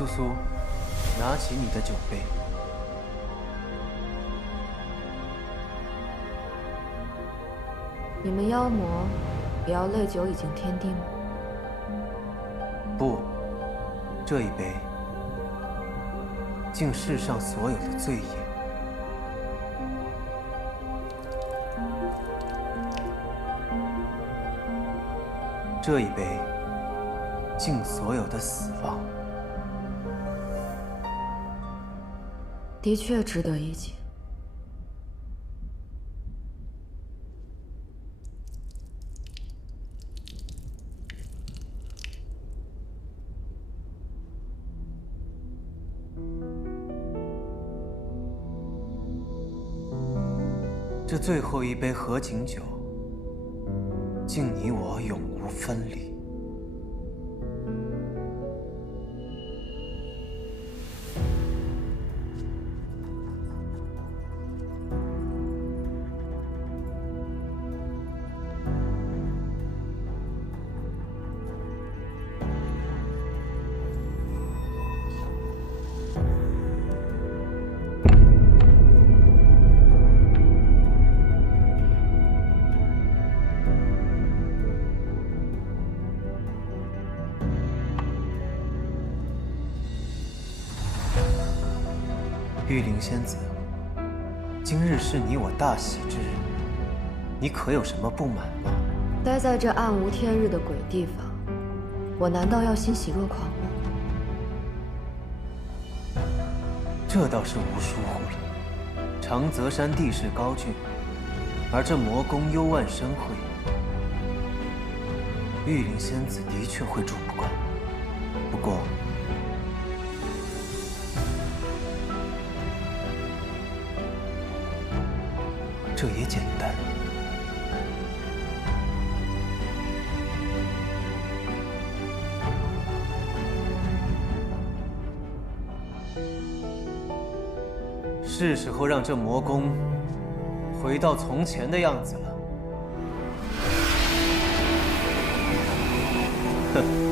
苏苏，拿起你的酒杯。你们妖魔也要累酒以敬天地吗？不，这一杯敬世上所有的罪业。这一杯敬所有的死亡。的确值得一敬。这最后一杯合卺酒，敬你我永无分离。玉灵仙子，今日是你我大喜之日，你可有什么不满吗？待在这暗无天日的鬼地方，我难道要欣喜若狂吗？这倒是无疏忽了。长泽山地势高峻，而这魔宫幽暗深晦，玉灵仙子的确会住不惯。不过，这也简单。是时候让这魔宫回到从前的样子了。哼。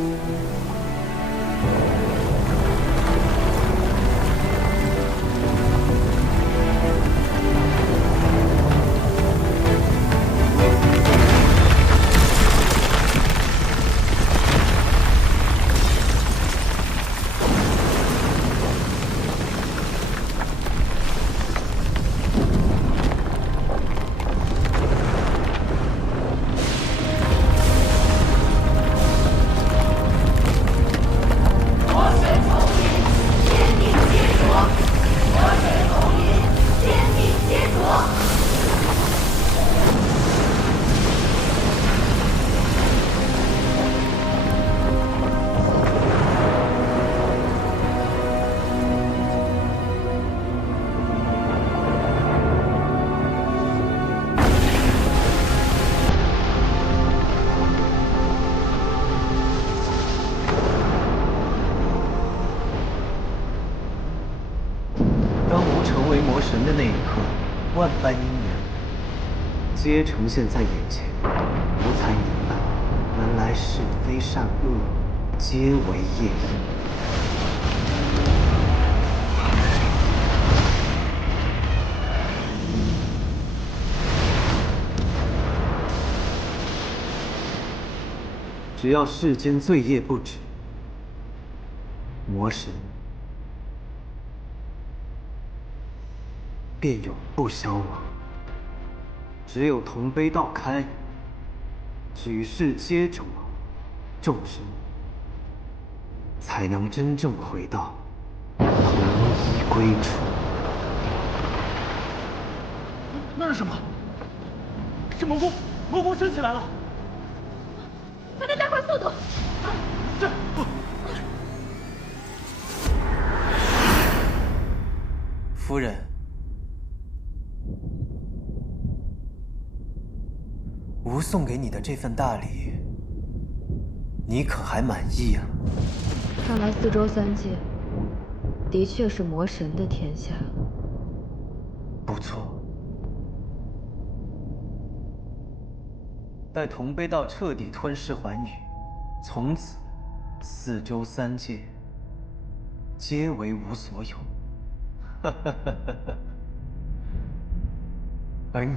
成为魔神的那一刻，万般因缘皆呈现在眼前，我才明白，原来是非善恶皆为业因。只要世间罪业不止，魔神便永不消亡。只有同悲道开，举世皆浊，众生才能真正回到同一归处。那是什么？是魔宫，魔宫升起来了！快点加快速度！这。夫人，吾送给你的这份大礼，你可还满意啊？看来四周三界的确是魔神的天下。不错。待同悲道彻底吞噬寰宇，从此四周三界皆为吾所有。而你，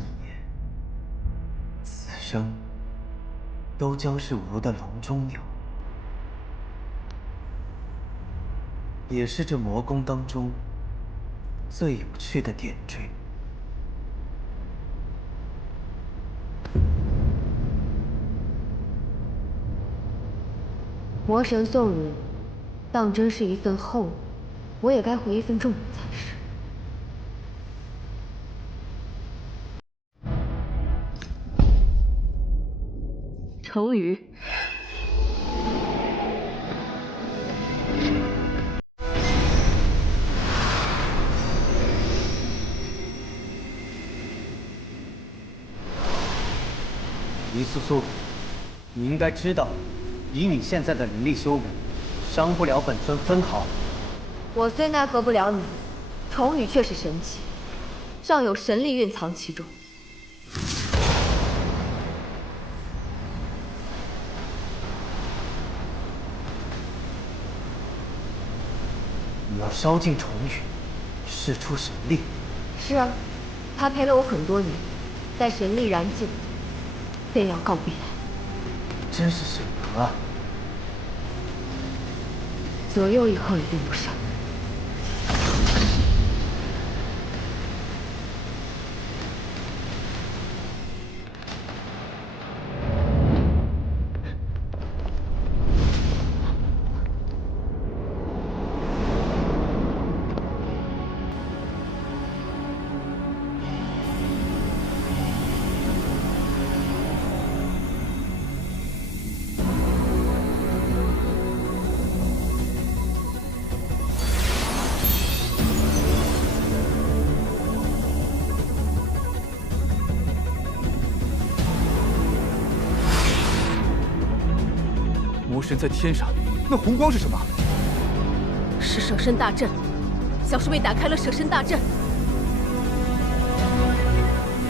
此生都将是吾的笼中鸟，也是这魔宫当中最有趣的点缀。魔神送予，当真是一份厚礼，我也该回一份重礼才是。程宇，黎素素，你应该知道，以你现在的灵力修为，伤不了本尊分毫。我虽奈何不了你，重羽却是神器，尚有神力蕴藏其中。你要烧尽重羽，释出神力。是啊，他陪了我很多年，待神力燃尽，便要告别。真是舍得啊！左右以后也用不上。魔神在天上，那红光是什么？是舍身大阵，小师妹打开了舍身大阵。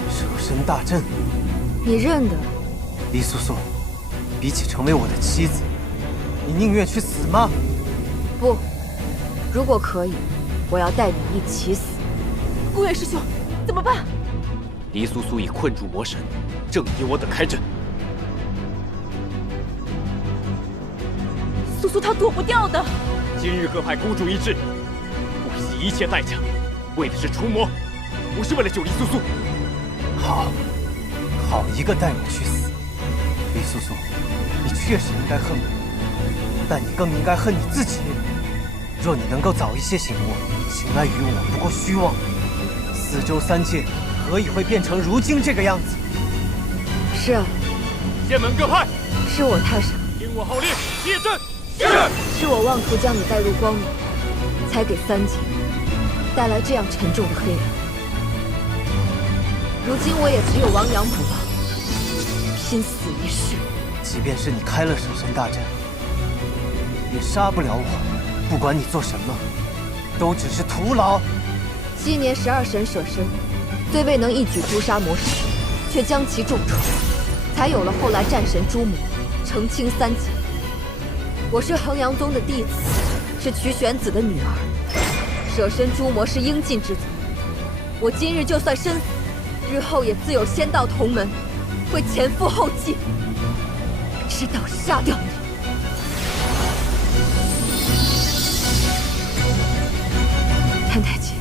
舍身大阵，你认得？黎素素，比起成为我的妻子，你宁愿去死吗？不，如果可以，我要带你一起死。顾远师兄，怎么办？黎素素已困住魔神，正敌我等开阵。素素她躲不掉的。今日各派孤注一掷，不惜一切代价，为的是除魔，不是为了救黎素素。好，好一个带我去死！黎素素，你确实应该恨我，但你更应该恨你自己。若你能够早一些醒悟，醒来于我不过虚妄，四周三界何以会变成如今这个样子？是啊，剑门各派，是我太傻，听我号令，列阵。是我妄图将你带入光明，才给三界带来这样沉重的黑暗。如今我也只有亡羊补牢，拼死一试。即便是你开了舍身大阵，也杀不了我。不管你做什么，都只是徒劳。7年12神舍身，虽未能一举诛杀魔神，却将其重创，才有了后来战神诛魔，澄清三界。我是衡阳宗的弟子，是曲玄子的女儿，舍身诛魔是应尽之责。我今日就算身死，日后也自有仙道同门，会前赴后继，直到杀掉你。谭太姐，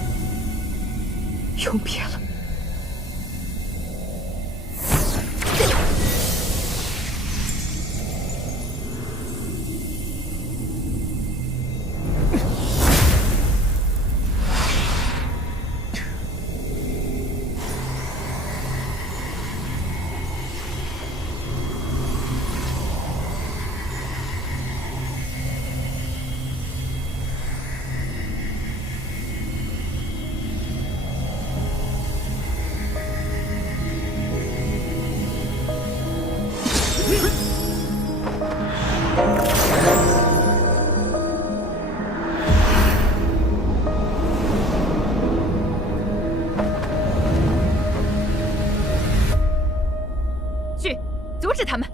永别了。去，阻止他们！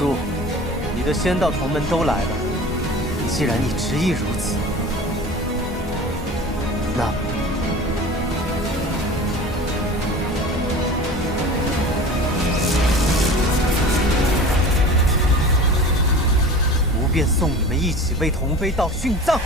苏，你的仙道同门都来了。既然你执意如此，那么吾便送你们一起为同妃道殉葬。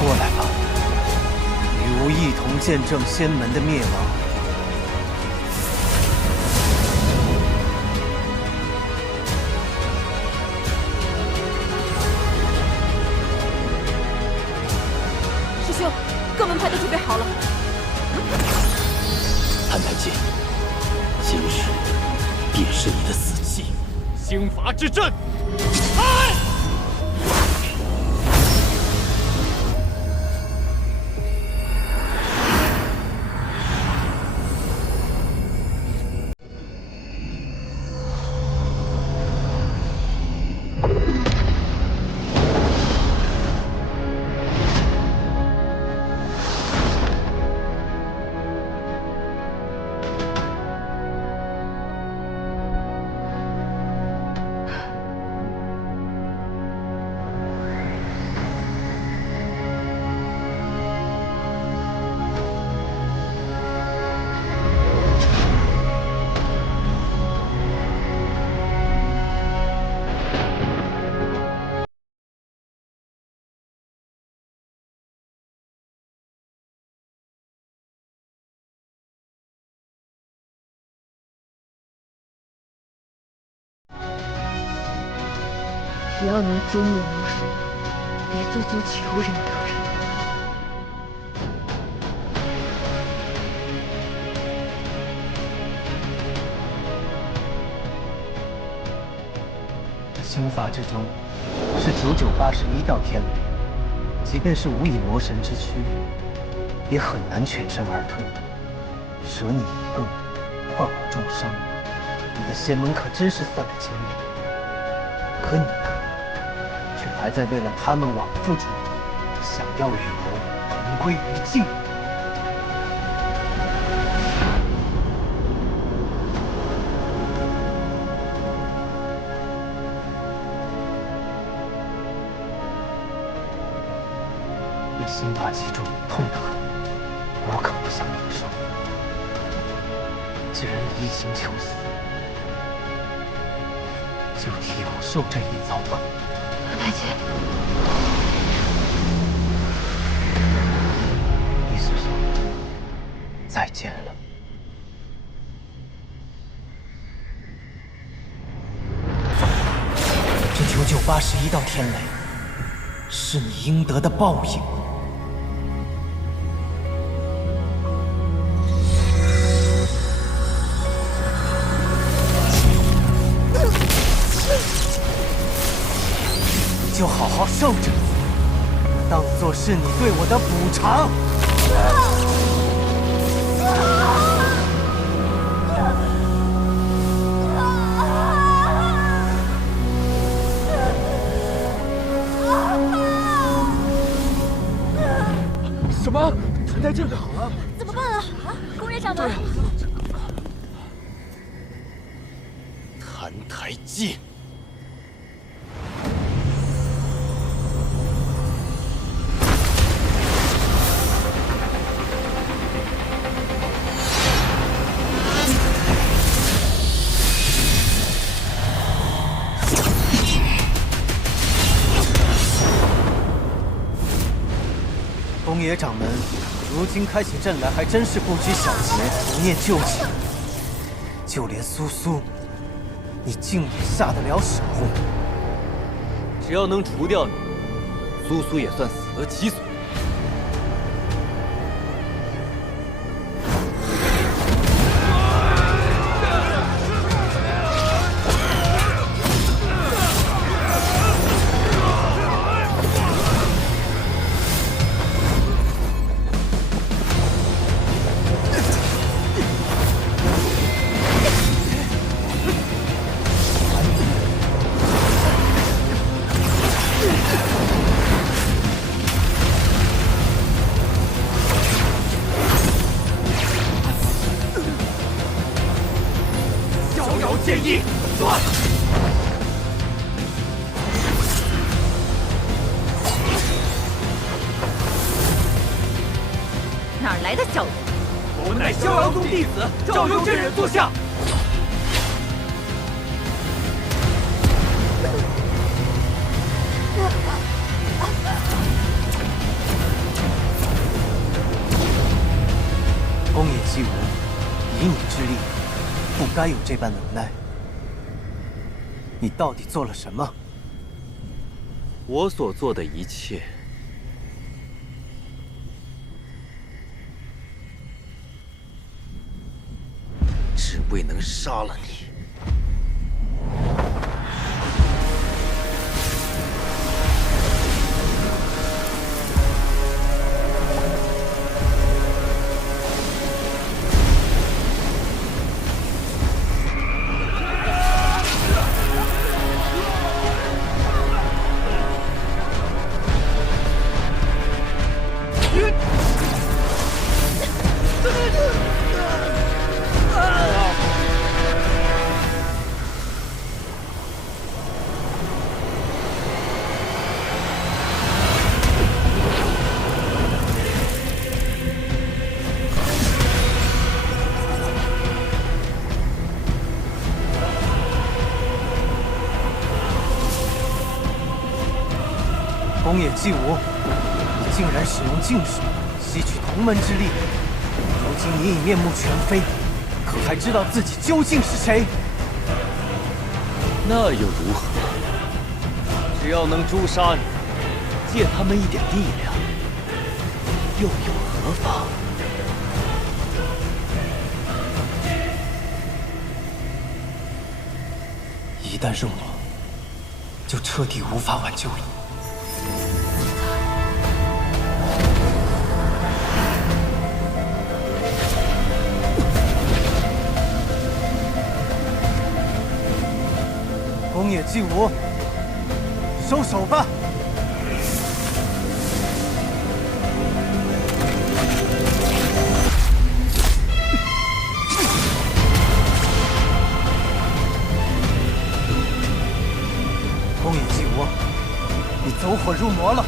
过来吧，与吾一同见证仙门的灭亡。师兄，各门派都准备好了。谭太监，今日便是你的死期。兴伐之阵，只要能终灭魔神，别足足求人得人。刑法之中是9981道天雷，即便是无以魔神之躯，也很难全身而退。舍你一步，换我重伤，你的仙门可真是散了精力。可你呢，却还在为了他们往复中，想要与我同归于尽。你心法击中，痛得很，我可不想忍受。既然你一心求死，就替我受这一遭吧。太监，李师兄，再见了。这9981道天雷，是你应得的报应。就好好受着，当做是你对我的补偿。什么？谭太监好了？怎么办啊？公爷掌门，谭台烬。东野掌门，如今开起阵来还真是不拘小节，不念旧情。就连苏苏，你竟也下得了手？只要能除掉你，苏苏也算死得其所。剑意断。哪儿来的小子？我们乃逍遥宗弟子，赵幽真人坐下。宫野姬武，以你之力，不该有这般能耐。你到底做了什么？我所做的一切，只为能杀了你。宫野姬武，你竟然使用净水吸取同门之力，如今你已面目全非，可还知道自己究竟是谁？那又如何？只要能诛杀你，借他们一点力量，又有何妨？一旦入魔，就彻底无法挽救了。宫野姬武，收手吧！宫野姬武，你走火入魔了！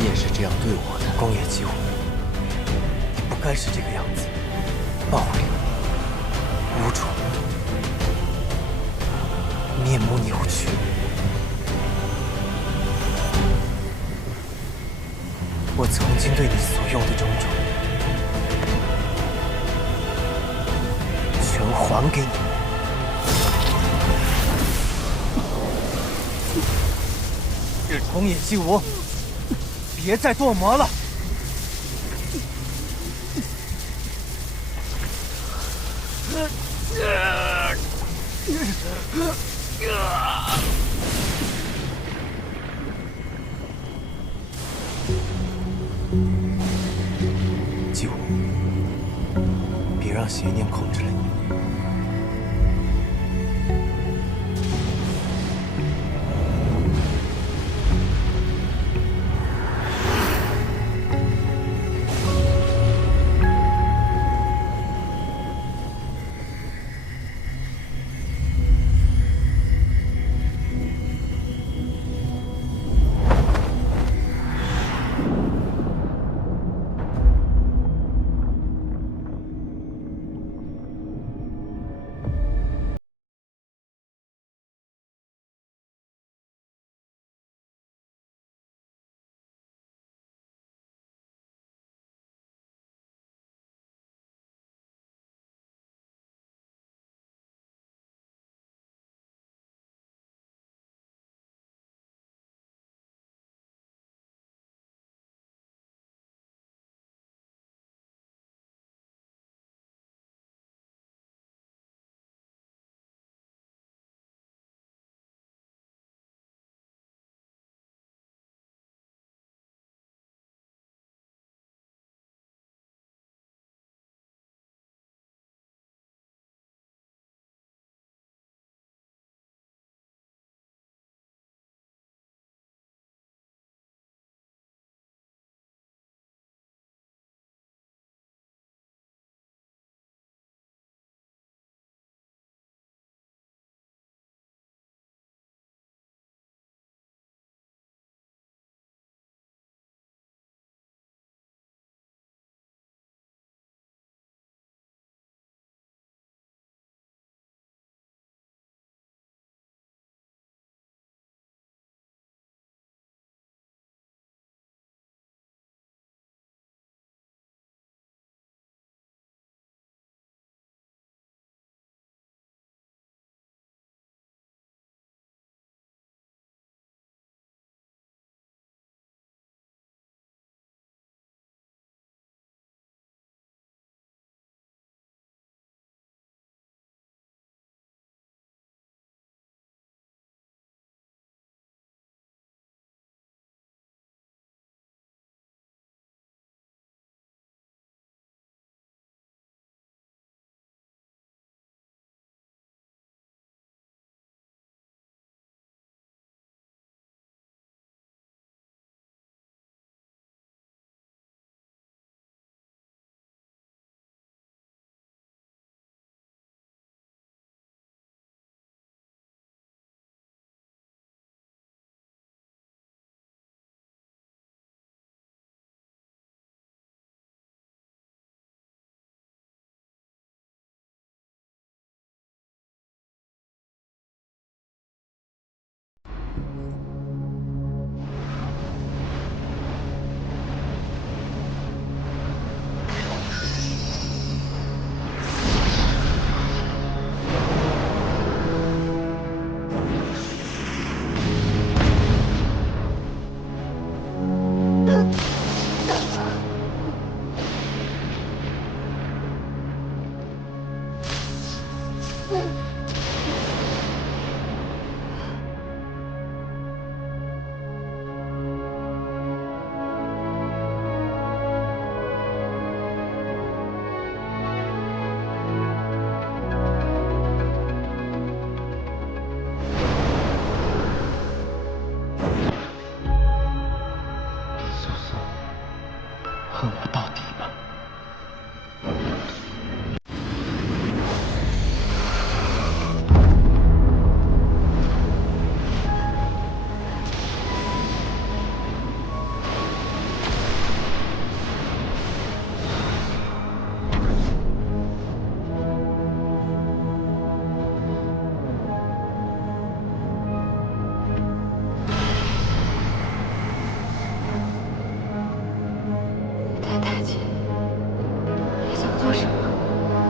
你也是这样对我的。宫野姬武，你不该是这个样子，暴力、无助、面目扭曲。我曾经对你所用的种种，全还给你。宫野姬武，别再堕魔了！姬武，别让邪念控制了你。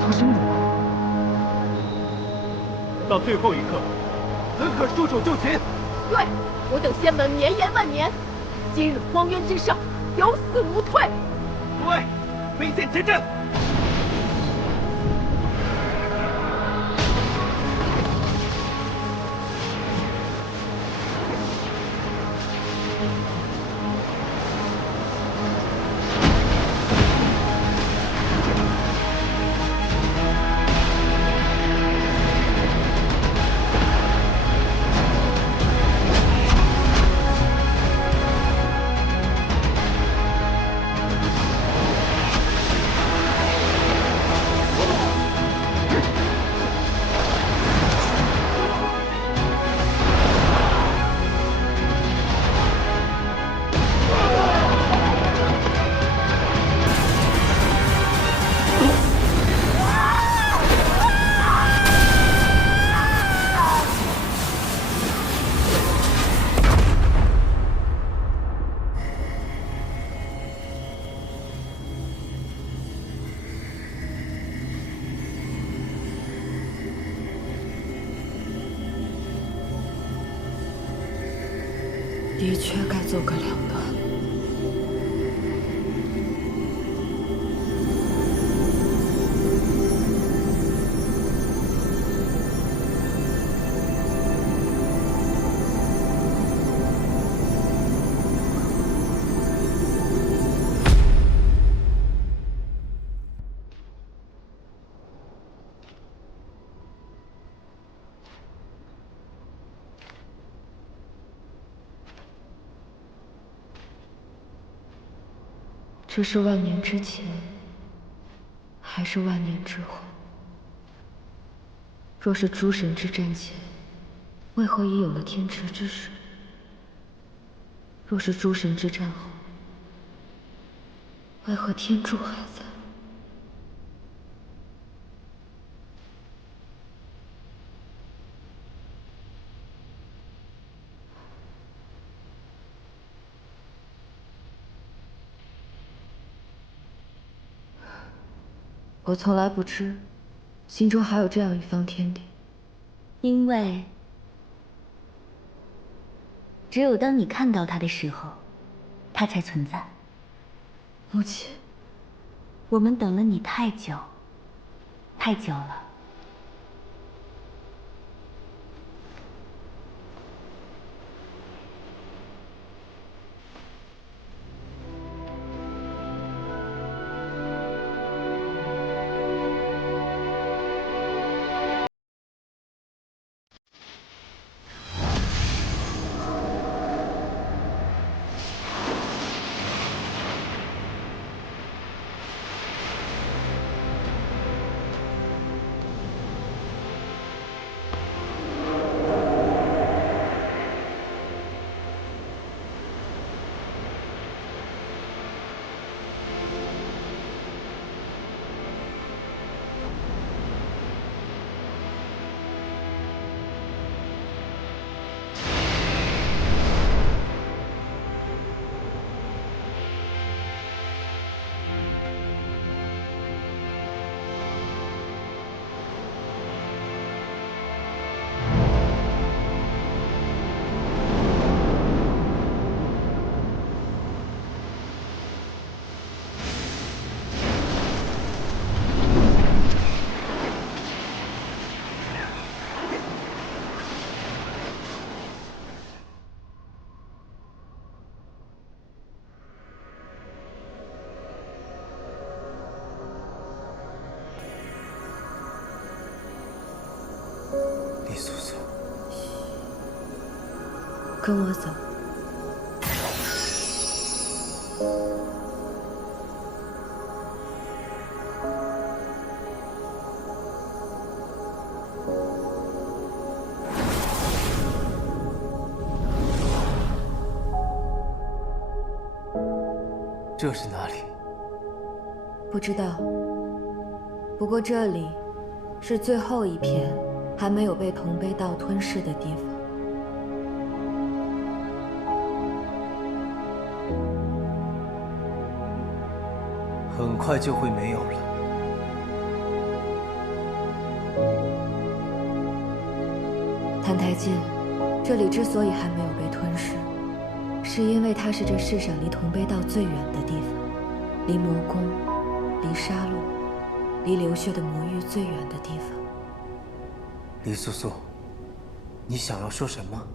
出生的吗？到最后一刻，vẫn可束手就擒。对，我等仙门绵延万年，今日荒渊之上，有死无退。对，飞剑结阵。的确该做个了断。这是万年之前，还是万年之后？若是诸神之战前，为何已有了天池之水？若是诸神之战后，为何天柱还在？我从来不知，心中还有这样一方天地。因为只有当你看到它的时候，它才存在。母亲，我们等了你太久，太久了。李素素，跟我走。这是哪里？不知道。不过这里是最后一片还没有被同悲道吞噬的地方。很快就会没有了。澹台烬，这里之所以还没有被吞噬，是因为它是这世上离铜碑道最远的地方，离魔宫、离杀戮、离流血的魔域最远的地方。李素素，你想要说什么？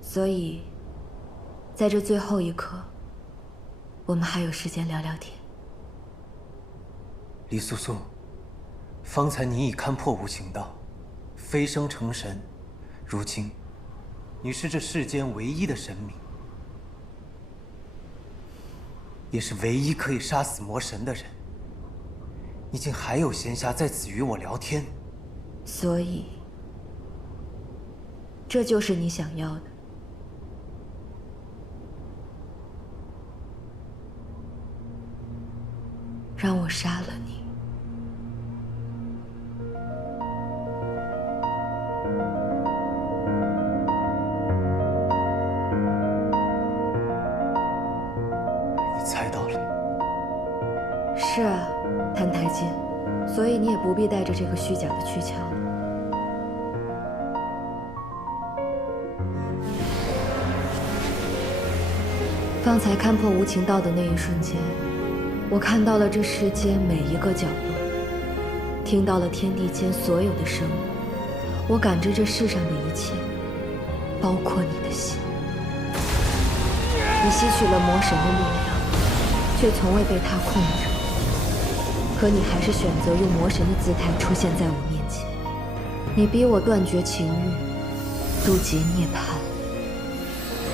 所以，在这最后一刻，我们还有时间聊聊天。李素素，方才你已勘破无情道，飞升成神，如今，你是这世间唯一的神明，也是唯一可以杀死魔神的人。你竟还有闲暇在此与我聊天？所以，这就是你想要的。让我杀了你。你猜到了。是啊，澹台烬，所以你也不必带着这个虚假的躯壳了。方才勘破无情道的那一瞬间，我看到了这世间每一个角落，听到了天地间所有的声音，我感知这世上的一切，包括你的心。你吸取了魔神的力量，却从未被他控制。可你还是选择用魔神的姿态出现在我面前。你逼我断绝情欲，渡劫涅槃。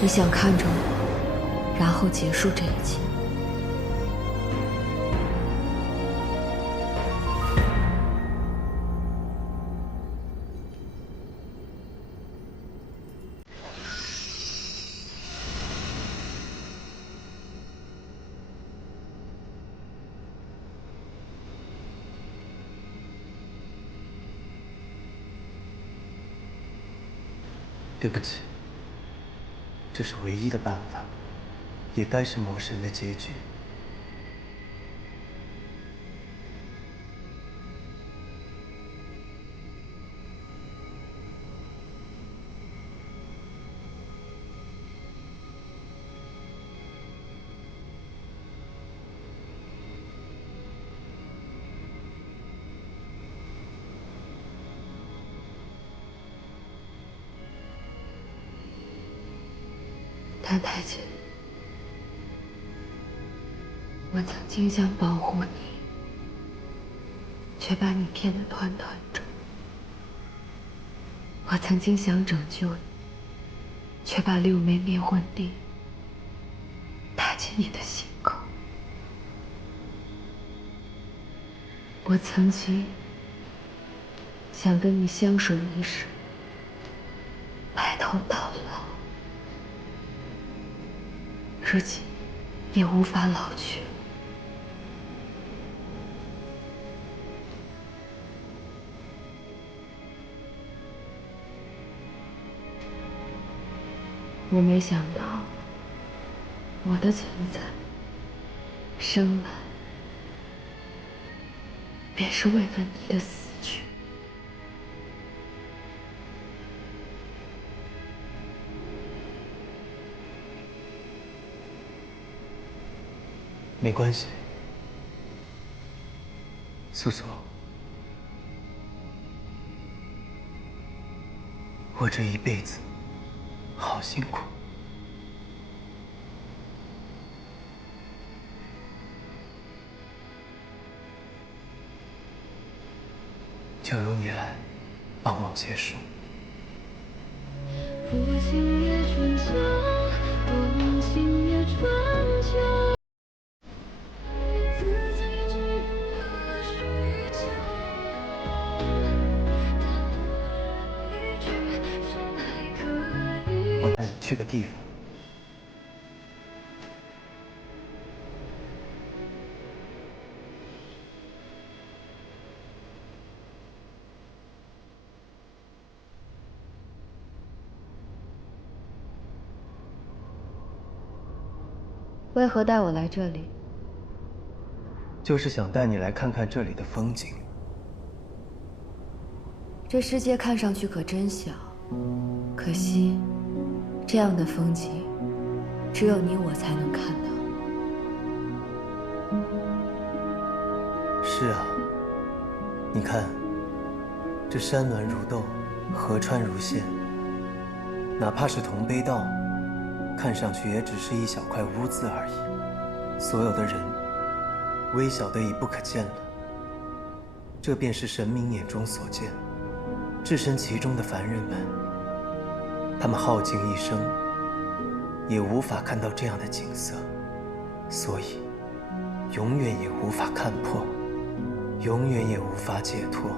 你想看着我，然后结束这一切。对不起，这是唯一的办法，也该是魔神的结局。澹台烬，我曾经想保护你，却把你骗得团团转；我曾经想拯救你，却把六枚灭魂笛打进你的心口。我曾经想跟你相守一世，白头到老。如今也无法老去。我没想到，我的存在，生来便是为了你的死去。没关系，素素，我这一辈子好辛苦，就由你来帮我结束。父亲也春秋，母亲也春秋。自己只可虚求，但不忍一句，真还可以。我带你去个地方。为何带我来这里？就是想带你来看看这里的风景。这世界看上去可真小，可惜，这样的风景，只有你我才能看到。是啊，你看，这山峦如豆，河川如线，哪怕是同悲道，看上去也只是一小块污渍而已。所有的人，微小的已不可见了。这便是神明眼中所见。置身其中的凡人们，他们耗尽一生，也无法看到这样的景色，所以永远也无法看破，永远也无法解脱。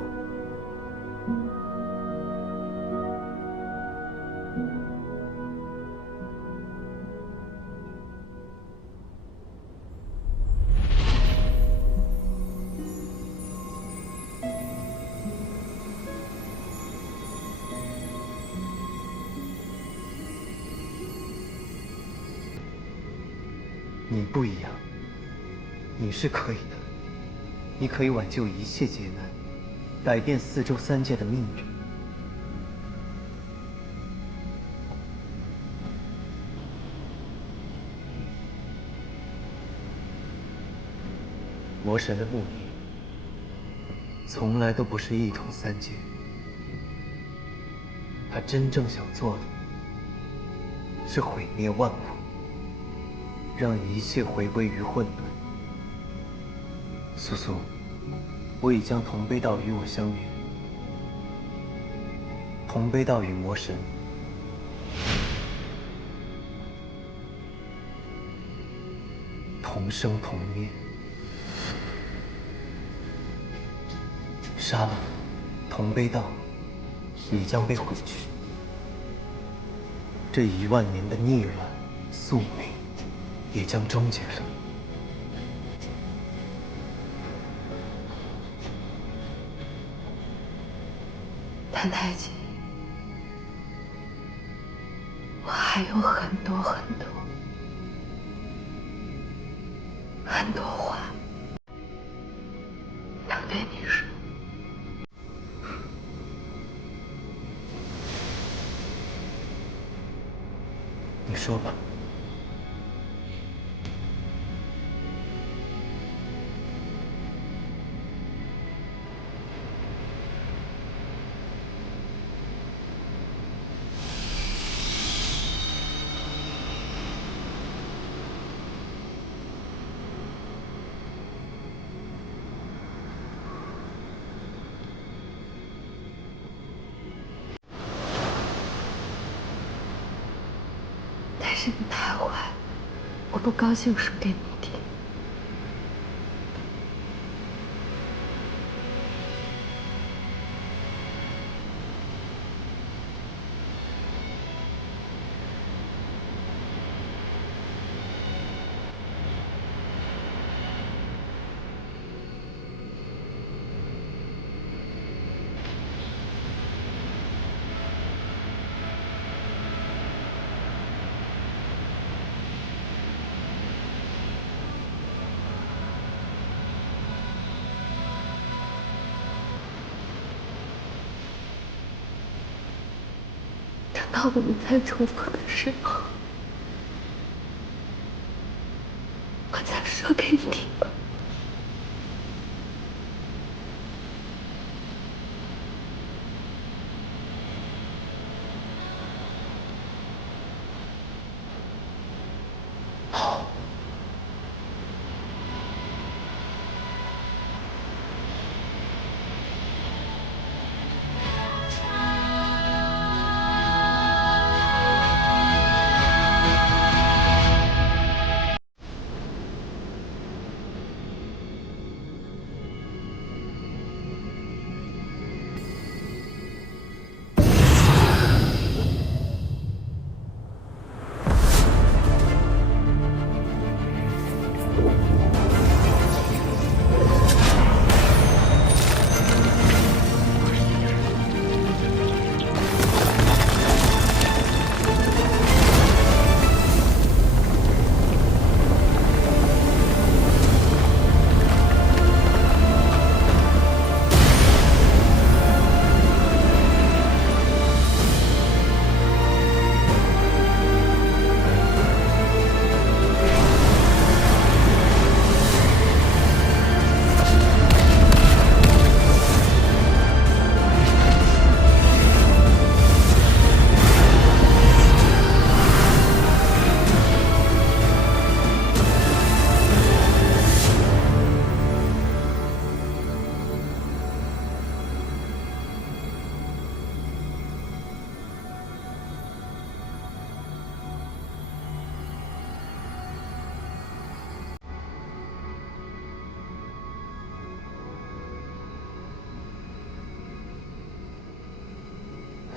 你不一样，你是可以的，你可以挽救一切劫难，改变四周三界的命运。魔神的目的，从来都不是一统三界，他真正想做的，是毁灭万物。让一切回归于混沌。苏苏，我已将同悲道与我相连，同悲道与魔神同生同灭。杀了同悲道，也将被毁去。这10000年的逆乱宿命，也将终结了。谭太姐，我还有很多话想对你说。你说吧。但是你太坏，我不高兴说给你听。等到我们再重逢的时候，我再说给你听吧。好。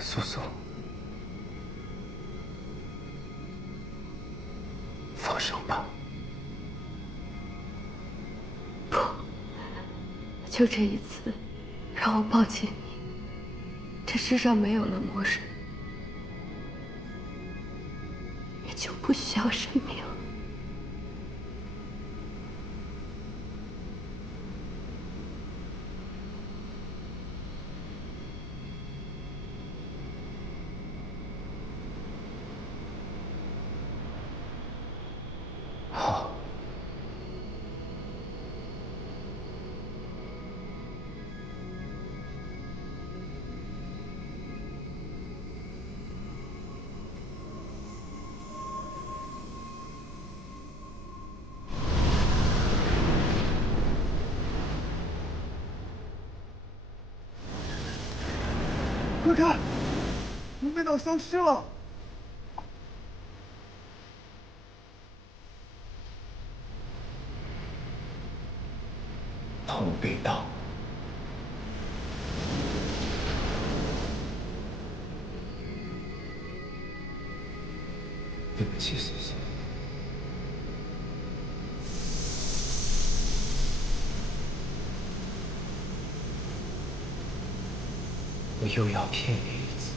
苏苏，放手吧。不，就这一次，让我抱紧你。这世上没有了魔神，也就不需要生命。好。快看，龙面岛消失了。投北道。对不起，苏苏。我又要骗你一次。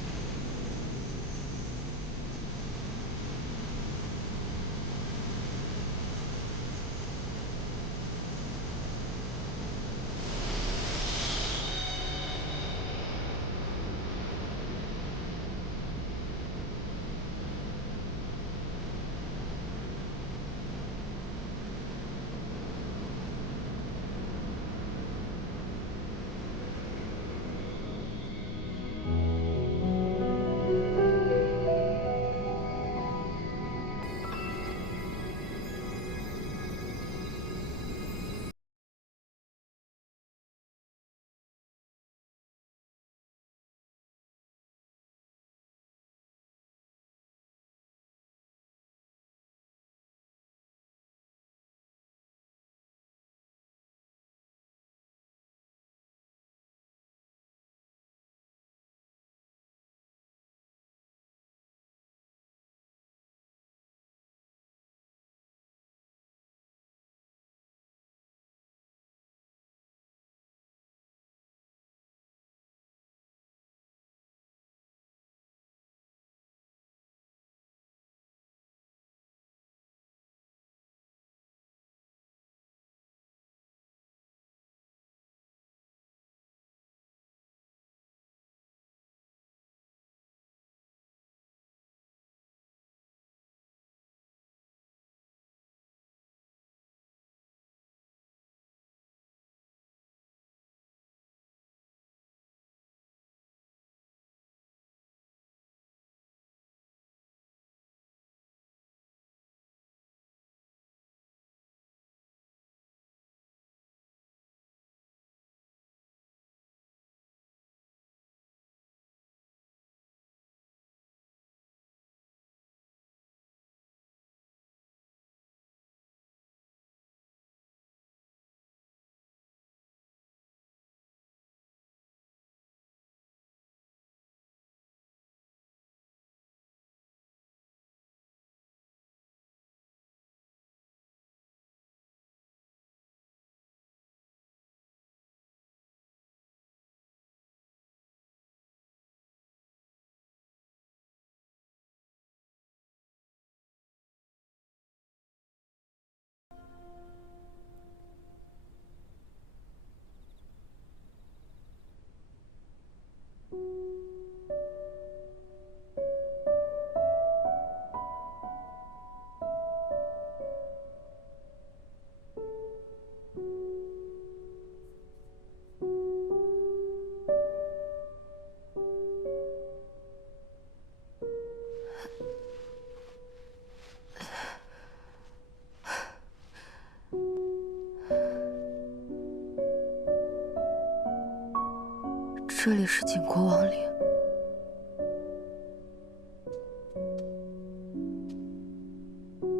这里是景国王陵。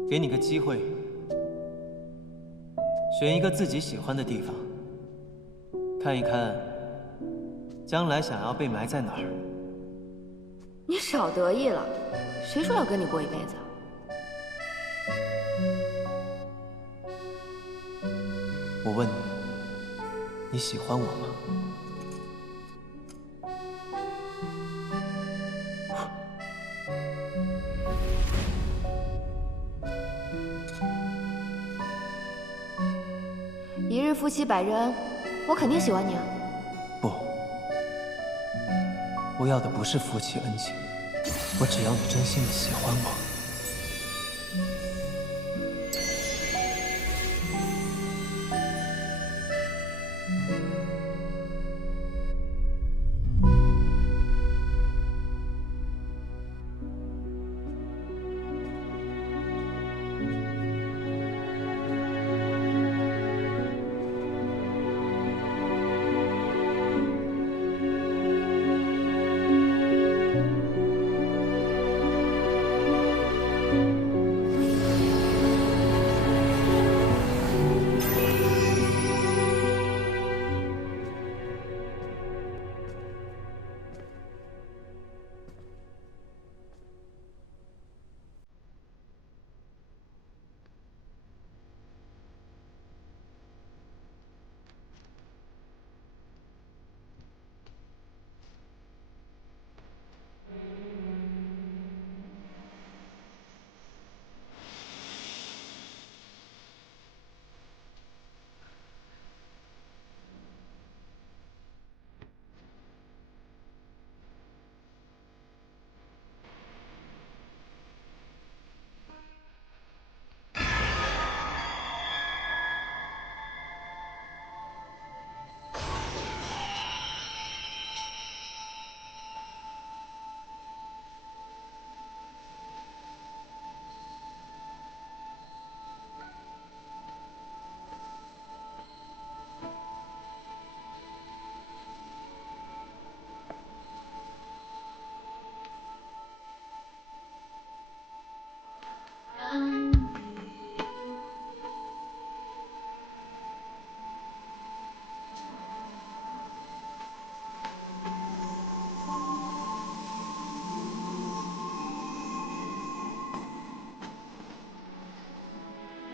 给你个机会，选一个自己喜欢的地方，看一看将来想要被埋在哪儿。你少得意了，谁说要跟你过一辈子？我问你，你喜欢我吗？一日夫妻百日恩，我肯定喜欢你啊！不，我要的不是夫妻恩情，我只要你真心的喜欢我。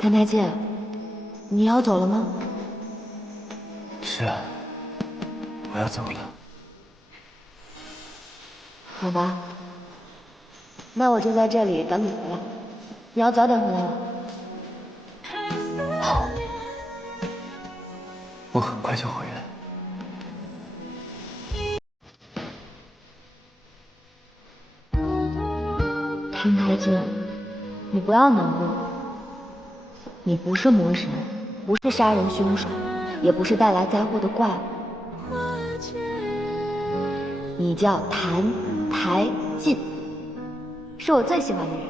谭台姐，你要走了吗？是啊，我要走了。好吧，那我就在这里等你回来。你要早点回来哦。好，我很快就回来。谭台姐，你不要难过。你不是魔神，不是杀人凶手，也不是带来灾祸的怪物。你叫谭台烬，是我最喜欢的人。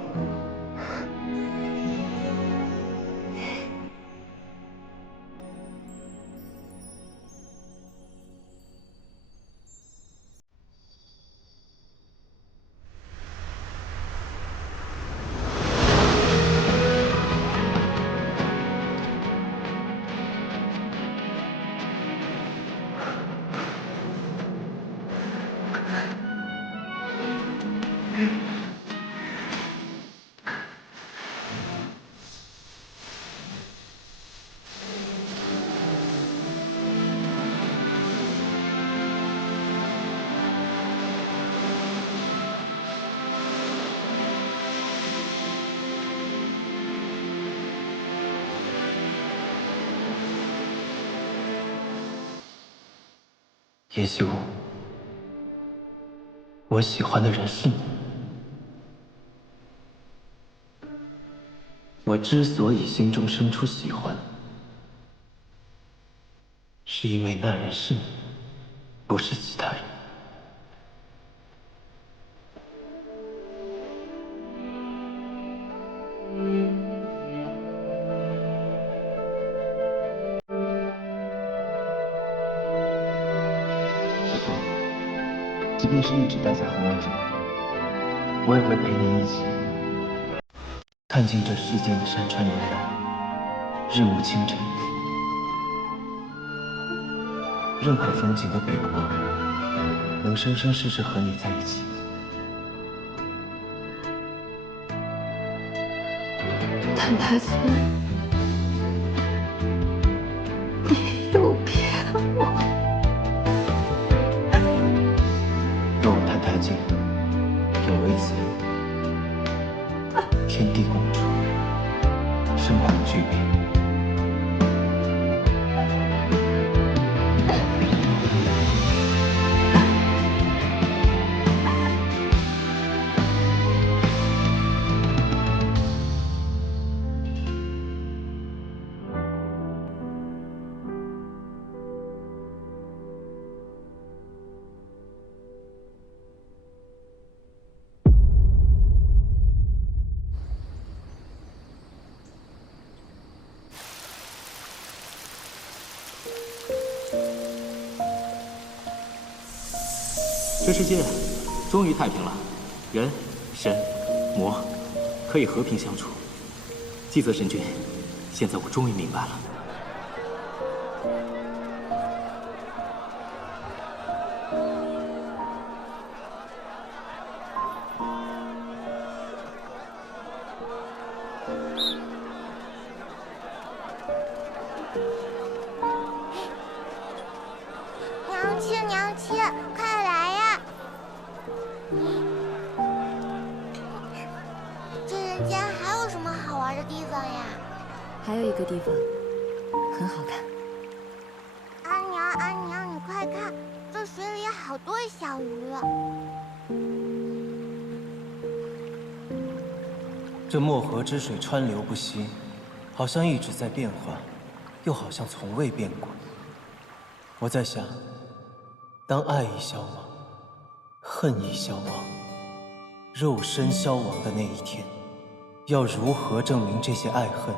也许我喜欢的人是你。我之所以心中生出喜欢，是因为那人是你，不是其他人。即便是一直待在河岸上，我也会陪你一起看尽这世间的山川流岚，日暮清晨，任何风景都比不过能生生世世和你在一起。谭太岁，你又骗我！若我太近，有了一子，天地共主，深恐惧变。这世界终于太平了，人、神、魔可以和平相处。季泽神君，现在我终于明白了。娘亲，娘亲，快来呀！这人间还有什么好玩的地方呀？还有一个地方很好看。阿娘，阿娘，你快看，这水里好多小鱼。这漠河之水川流不息，好像一直在变化，又好像从未变过。我在想，当爱已消亡，恨已消亡，肉身消亡的那一天，要如何证明这些爱恨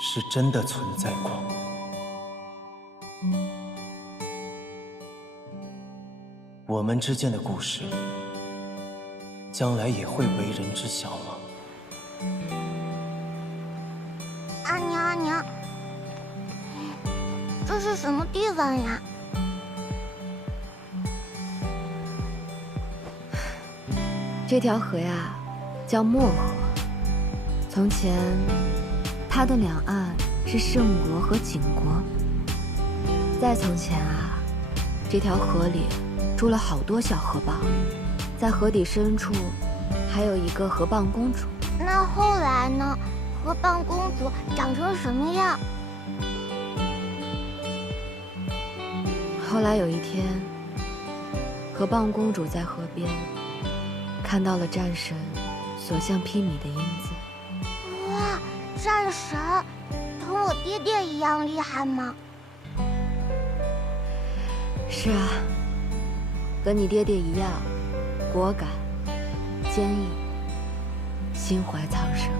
是真的存在过？我们之间的故事，将来也会为人知晓吗？阿娘，阿娘，这是什么地方呀？这条河呀，叫漠河。从前，它的两岸是圣国和景国。再从前啊，这条河里住了好多小河蚌，在河底深处还有一个河蚌公主。那后来呢？河蚌公主长成什么样？后来有一天，河蚌公主在河边看到了战神所向披靡的英姿。哇，战神，同我爹爹一样厉害吗？是啊，跟你爹爹一样，果敢、坚毅，心怀苍生。